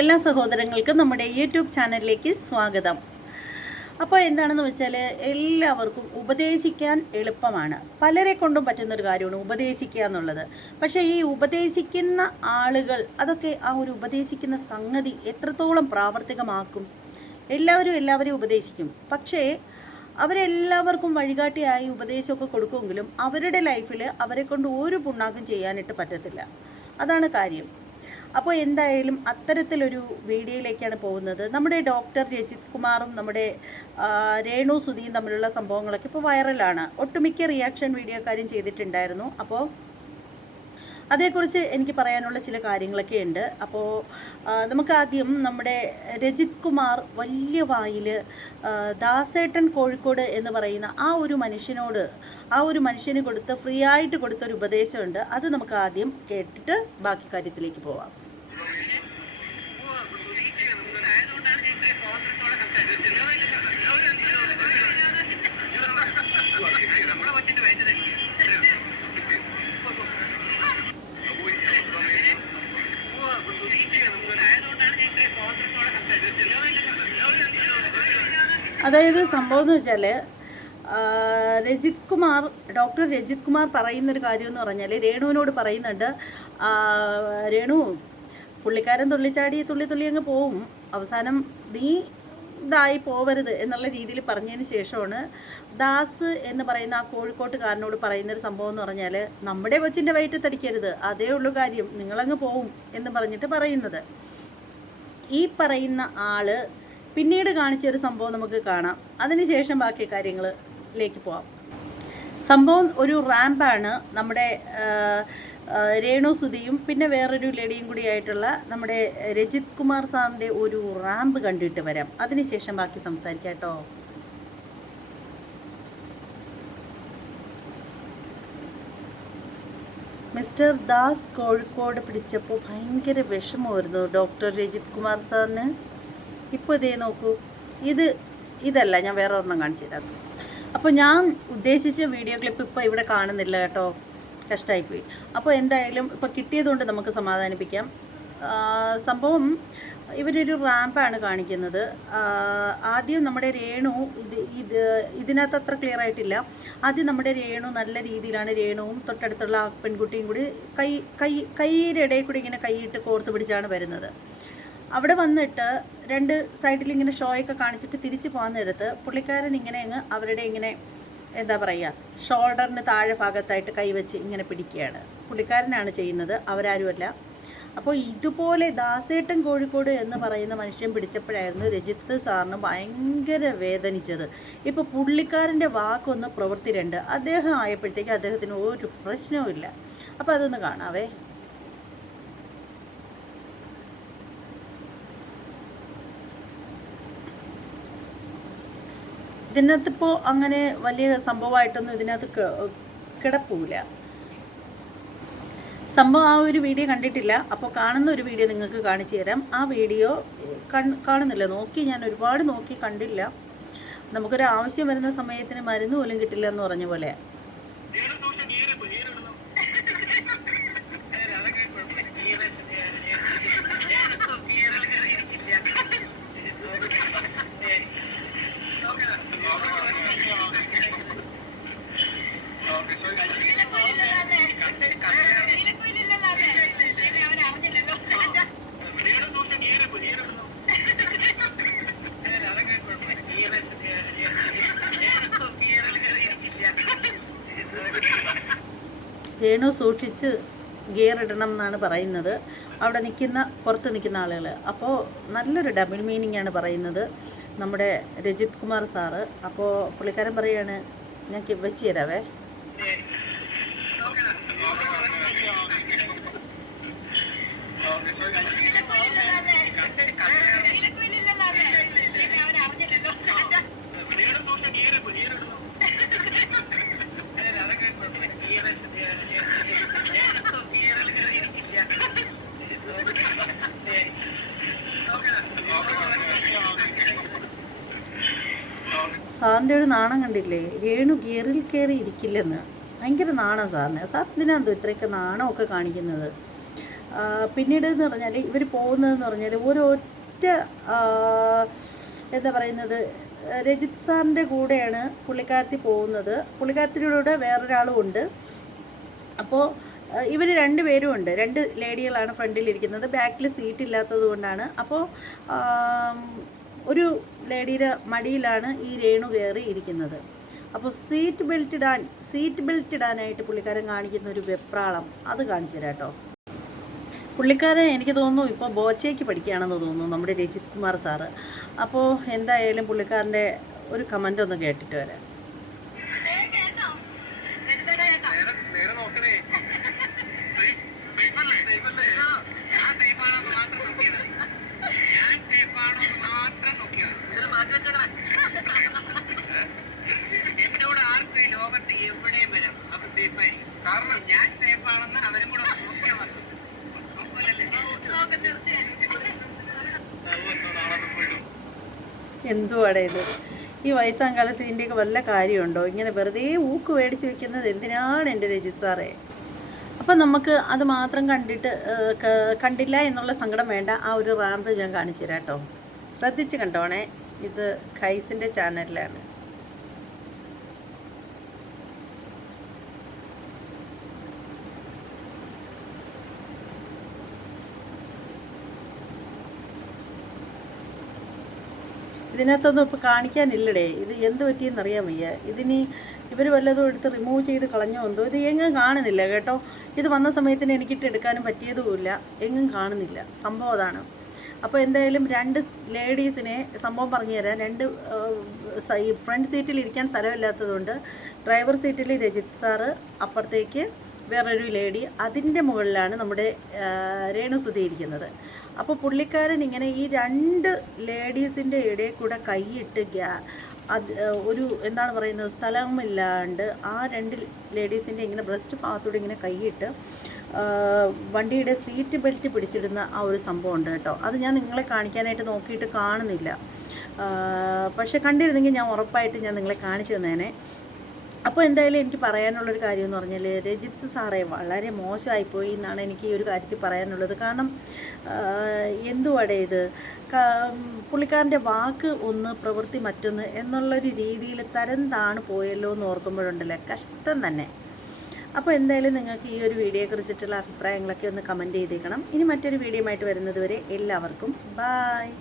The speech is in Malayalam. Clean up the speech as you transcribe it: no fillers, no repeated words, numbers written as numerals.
എല്ലാ സഹോദരങ്ങൾക്കും നമ്മുടെ യൂട്യൂബ് ചാനലിലേക്ക് സ്വാഗതം. അപ്പോൾ എന്താണെന്ന് വെച്ചാൽ എല്ലാവർക്കും ഉപദേശിക്കാൻ എളുപ്പമാണ്. പലരെ കൊണ്ടും പറ്റുന്നൊരു കാര്യമാണ് ഉപദേശിക്കുക എന്നുള്ളത്. പക്ഷേ ഈ ഉപദേശിക്കുന്ന ആളുകൾ അതൊക്കെ ആ ഒരു ഉപദേശിക്കുന്ന സംഗതി എത്രത്തോളം പ്രാവർത്തികമാക്കും? എല്ലാവരും ഉപദേശിക്കും. പക്ഷേ അവരെല്ലാവർക്കും വഴികാട്ടിയായി ഉപദേശമൊക്കെ കൊടുക്കുമെങ്കിലും അവരുടെ ലൈഫിൽ അവരെ കൊണ്ട് ഒരു പുണ്ണാക്കും ചെയ്യാനായിട്ട് പറ്റത്തില്ല. അതാണ് കാര്യം. അപ്പോൾ എന്തായാലും അത്തരത്തിലൊരു വീഡിയോയിലേക്കാണ് പോകുന്നത്. നമ്മുടെ ഡോക്ടർ രജിത് കുമാറും നമ്മുടെ രേണു സുധിയും തമ്മിലുള്ള സംഭവങ്ങളൊക്കെ ഇപ്പോൾ വൈറലാണ്. ഒട്ടുമിക്ക റിയാക്ഷൻ വീഡിയോക്കാരും ചെയ്തിട്ടുണ്ടായിരുന്നു. അപ്പോൾ അതേക്കുറിച്ച് എനിക്ക് പറയാനുള്ള ചില കാര്യങ്ങളൊക്കെ ഉണ്ട്. അപ്പോൾ നമുക്ക് ആദ്യം നമ്മുടെ രജിത് കുമാർ വലിയ വായിൽ ദാസേട്ടൻ കോഴിക്കോട് എന്ന് പറയുന്ന ആ ഒരു മനുഷ്യന് കൊടുത്ത ഫ്രീ ആയിട്ട് കൊടുത്തൊരു ഉപദേശമുണ്ട്. അത് നമുക്ക് ആദ്യം കേട്ടിട്ട് ബാക്കി കാര്യത്തിലേക്ക് പോവാം. അതായത് സംഭവം എന്ന് വെച്ചാൽ ഡോക്ടർ രജിത് കുമാർ പറയുന്നൊരു കാര്യം എന്ന് പറഞ്ഞാൽ രേണുവിനോട് പറയുന്നുണ്ട്, രേണു പുള്ളിക്കാരൻ തുള്ളി അങ്ങ് പോവും, അവസാനം നീ ഇതായി പോവരുത് എന്നുള്ള രീതിയിൽ പറഞ്ഞതിന് ശേഷമാണ് ദാസ് എന്ന് പറയുന്ന ആ കോഴിക്കോട്ടുകാരനോട് പറയുന്നൊരു സംഭവം എന്ന് പറഞ്ഞാൽ നമ്മുടെ കൊച്ചിൻ്റെ വയറ്റ് തടിക്കരുത്, അതേ ഉള്ളൂ കാര്യം, നിങ്ങളങ്ങ് പോവും എന്ന് പറഞ്ഞിട്ട് പറയുന്നത്. ഈ പറയുന്ന ആള് പിന്നീട് കാണിച്ചൊരു സംഭവം നമുക്ക് കാണാം. അതിനുശേഷം ബാക്കി കാര്യങ്ങളിലേക്ക് പോവാം. സംഭവം ഒരു റാമ്പാണ്. നമ്മുടെ രേണു സുധിയും പിന്നെ വേറൊരു ലേഡിയും കൂടിയായിട്ടുള്ള നമ്മുടെ രജിത് കുമാർ സാറിൻ്റെ ഒരു റാമ്പ് കണ്ടിട്ട് വരാം. അതിനുശേഷം ബാക്കി സംസാരിക്കാം കേട്ടോ. മിസ്റ്റർ ദാസ് കോഴിക്കോട് പിടിച്ചപ്പോൾ ഭയങ്കര വിഷമമായിരുന്നു ഡോക്ടർ രജിത് കുമാർ സാറിന്. ഇപ്പോൾ ഇതേ നോക്കൂ, ഇതല്ല, ഞാൻ വേറെ ഒരെണ്ണം കാണിച്ചു തരാം. അപ്പോൾ ഞാൻ ഉദ്ദേശിച്ച വീഡിയോ ക്ലിപ്പ് ഇപ്പോൾ ഇവിടെ കാണുന്നില്ല കേട്ടോ, കഷ്ടമായിപ്പോയി. അപ്പോൾ എന്തായാലും ഇപ്പോൾ കിട്ടിയതുകൊണ്ട് നമുക്ക് സമാധാനിപ്പിക്കാം. സംഭവം ഇവരൊരു റാമ്പാണ് കാണിക്കുന്നത്. ആദ്യം നമ്മുടെ രേണു ഇതിനകത്ത് അത്ര ക്ലിയർ ആയിട്ടില്ല. ആദ്യം നമ്മുടെ രേണു നല്ല രീതിയിലാണ്, രേണുവും തൊട്ടടുത്തുള്ള ആ പെൺകുട്ടിയും കൂടി കൈയുടെ ഇടയിൽ കൂടി ഇങ്ങനെ കൈയിട്ട് കോർത്ത് പിടിച്ചാണ് വരുന്നത്. അവിടെ വന്നിട്ട് രണ്ട് സൈഡിൽ ഇങ്ങനെ ഷോയൊക്കെ കാണിച്ചിട്ട് തിരിച്ച് പോകാൻ നേരത്ത് പുള്ളിക്കാരൻ ഇങ്ങനെ അവരുടെ ഇങ്ങനെ എന്താ പറയുക, ഷോൾഡറിന് താഴെ ഭാഗത്തായിട്ട് കൈവച്ച് ഇങ്ങനെ പിടിക്കുകയാണ്. പുള്ളിക്കാരനാണ് ചെയ്യുന്നത്, അവരാരുമല്ല. അപ്പോൾ ഇതുപോലെ ദാസേട്ടൻ കോഴിക്കോട് എന്ന് പറയുന്ന മനുഷ്യൻ പിടിച്ചപ്പോഴായിരുന്നു രജിത്ത് സാറിന് ഭയങ്കര വേദനിച്ചത്. ഇപ്പോൾ പുള്ളിക്കാരൻ്റെ വാക്കൊന്ന് പ്രവൃത്തി രണ്ട്. അദ്ദേഹം ആയപ്പോഴത്തേക്ക് അദ്ദേഹത്തിന് ഒരു പ്രശ്നവും ഇല്ല. അപ്പോൾ അതൊന്ന് കാണാവേ. ഇതിനകത്തിപ്പോൾ അങ്ങനെ വലിയ സംഭവമായിട്ടൊന്നും ഇതിനകത്ത് കിടപ്പില്ല. സംഭവം ആ ഒരു വീഡിയോ കണ്ടിട്ടില്ല. അപ്പോൾ കാണുന്ന ഒരു വീഡിയോ നിങ്ങൾക്ക് കാണിച്ചു തരാം. ആ വീഡിയോ കാണുന്നില്ല, ഞാൻ ഒരുപാട് നോക്കി കണ്ടില്ല. നമുക്കൊരു ആവശ്യം വരുന്ന സമയത്തിന് മരുന്ന് പോലും കിട്ടില്ല എന്ന് പറഞ്ഞ പോലെ. രേണു സൂക്ഷിച്ച് ഗിയർ ഇടണം എന്നാണ് പറയുന്നത് അവിടെ പുറത്ത് നിൽക്കുന്ന ആളുകൾ. അപ്പോൾ നല്ലൊരു ഡബിൾ മീനിങ് ആണ് പറയുന്നത് നമ്മുടെ രജിത് കുമാർ സാറ്. അപ്പോൾ പുള്ളിക്കാരൻ പറയാണ്, ഞാൻ വെച്ച് തരാവേ. സാറിൻ്റെ ഒരു നാണം കണ്ടില്ലേ, രേണു ഗിയറിൽ കയറി ഇരിക്കില്ലെന്ന്. ഭയങ്കര നാണം സാറിന്. സാർ ഇതിനകത്ത് ഇത്രയൊക്കെ നാണമൊക്കെ കാണിക്കുന്നത്. പിന്നീട് എന്ന് പറഞ്ഞാൽ ഇവർ പോകുന്നതെന്ന് പറഞ്ഞാൽ ഒരൊറ്റ എന്താ പറയുന്നത്, രജിത് സാറിൻ്റെ കൂടെയാണ് പുള്ളിക്കാരത്തി പോകുന്നത്. പുള്ളിക്കാരത്തിൻ്റെ കൂടെ വേറൊരാളും ഉണ്ട്. അപ്പോൾ ഇവർ രണ്ടുപേരും ഉണ്ട്, 2 ലേഡികളാണ് ഫ്രണ്ടിലിരിക്കുന്നത്. ബാക്കിൽ സീറ്റ് ഇല്ലാത്തത് കൊണ്ടാണ്. അപ്പോൾ ഒരു ലേഡിയുടെ മടിയിലാണ് ഈ രേണു കയറി ഇരിക്കുന്നത്. അപ്പോൾ സീറ്റ് ബെൽറ്റ് ഇടാനായിട്ട് പുള്ളിക്കാരൻ കാണിക്കുന്ന ഒരു വെപ്രാളം അത് കാണിച്ചു തരാം കേട്ടോ. പുള്ളിക്കാരൻ എനിക്ക് തോന്നുന്നു ഇപ്പോൾ ബോച്ചയ്ക്ക് പഠിക്കുകയാണെന്ന് തോന്നുന്നു നമ്മുടെ രജിത് കുമാർ സാറ്. അപ്പോൾ എന്തായാലും പുള്ളിക്കാരൻ്റെ ഒരു കമൻ്റ് ഒന്ന് കേട്ടിട്ട് വരാം. കാരണം ഞാൻ സേഫാണെന്ന് അവരും കൂടെ എന്തുവാടേ ഇത്? ഈ വയസ്സാം കാലത്ത് ഇതിൻ്റെയൊക്കെ വല്ല കാര്യമുണ്ടോ? ഇങ്ങനെ വെറുതെ ഊക്ക് മേടിച്ച് വെക്കുന്നത് എന്തിനാണ് എൻ്റെ രജിത് സാറേ? അപ്പം നമുക്ക് അത് മാത്രം കണ്ടില്ല എന്നുള്ള സങ്കടം വേണ്ട. ആ ഒരു റാമ്പ് ഞാൻ കാണിച്ചു തരാം കേട്ടോ. ശ്രദ്ധിച്ച് കണ്ടോണേ. ഇത് ഖൈസിൻ്റെ ചാനലിലാണ്. ഇതിനകത്തൊന്നും ഇപ്പോൾ കാണിക്കാനില്ലടേ. ഇത് എന്ത് പറ്റിയെന്നറിയാൻ വയ്യ. ഇതിന് ഇവർ വല്ലതും എടുത്ത് റിമൂവ് ചെയ്ത് കളഞ്ഞോ എന്തോ. ഇത് എങ്ങും കാണുന്നില്ല കേട്ടോ. ഇത് വന്ന സമയത്തിന് എനിക്കിട്ട് എടുക്കാനും പറ്റിയതുമില്ല. എങ്ങും കാണുന്നില്ല. സംഭവം അതാണ്. അപ്പോൾ എന്തായാലും 2 ലേഡീസിനെ സംഭവം പറഞ്ഞു തരാം. 2 ഫ്രണ്ട് സീറ്റിൽ ഇരിക്കാൻ സ്ഥലമില്ലാത്തതുകൊണ്ട് ഡ്രൈവർ സീറ്റിൽ രജിത് സാറ്, അപ്പുറത്തേക്ക് വേറൊരു ലേഡി, അതിൻ്റെ മുകളിലാണ് നമ്മുടെ രേണുസുതി ഇരിക്കുന്നത്. അപ്പോൾ പുള്ളിക്കാരൻ ഇങ്ങനെ ഈ 2 ലേഡീസിൻ്റെ ഇടയിൽ കൂടെ കൈയിട്ട് ഒരു എന്താണ് പറയുന്നത്, സ്ഥലമില്ലാണ്ട് ആ 2 ലേഡീസിൻ്റെ ഇങ്ങനെ ബ്രസ്റ്റ് ഭാഗത്തൂടെ ഇങ്ങനെ കൈയിട്ട് വണ്ടിയുടെ സീറ്റ് ബെൽറ്റ് പിടിച്ചിടുന്ന ആ ഒരു സംഭവം ഉണ്ട് കേട്ടോ. അത് ഞാൻ നിങ്ങളെ കാണിക്കാനായിട്ട് നോക്കിയിട്ട് കാണുന്നില്ല. പക്ഷെ കണ്ടിരുന്നെങ്കിൽ ഞാൻ ഉറപ്പായിട്ട് ഞാൻ നിങ്ങളെ കാണിച്ചു തന്നേനെ. അപ്പോൾ എന്തായാലും എനിക്ക് പറയാനുള്ളൊരു കാര്യം എന്ന് പറഞ്ഞാൽ രജിത് സാറേ വളരെ മോശമായിപ്പോയി എന്നാണ് എനിക്ക് ഈ ഒരു കാര്യത്തിൽ പറയാനുള്ളത്. കാരണം എന്തുവാടേ ഇത്, പുള്ളിക്കാരൻ്റെ വാക്ക് ഒന്ന് പ്രവൃത്തി മറ്റൊന്ന് എന്നുള്ളൊരു രീതിയിൽ തരം താണ് പോയല്ലോ എന്ന് ഓർക്കുമ്പോഴുണ്ടല്ലോ കഷ്ടം തന്നെ. അപ്പോൾ എന്തായാലും നിങ്ങൾക്ക് ഈ ഒരു വീഡിയോയെക്കുറിച്ചിട്ടുള്ള അഭിപ്രായങ്ങളൊക്കെ ഒന്ന് കമൻറ്റ് ചെയ്തേക്കണം. ഇനി മറ്റൊരു വീഡിയോ ആയിട്ട് വരുന്നത് വരെ എല്ലാവർക്കും ബായ്.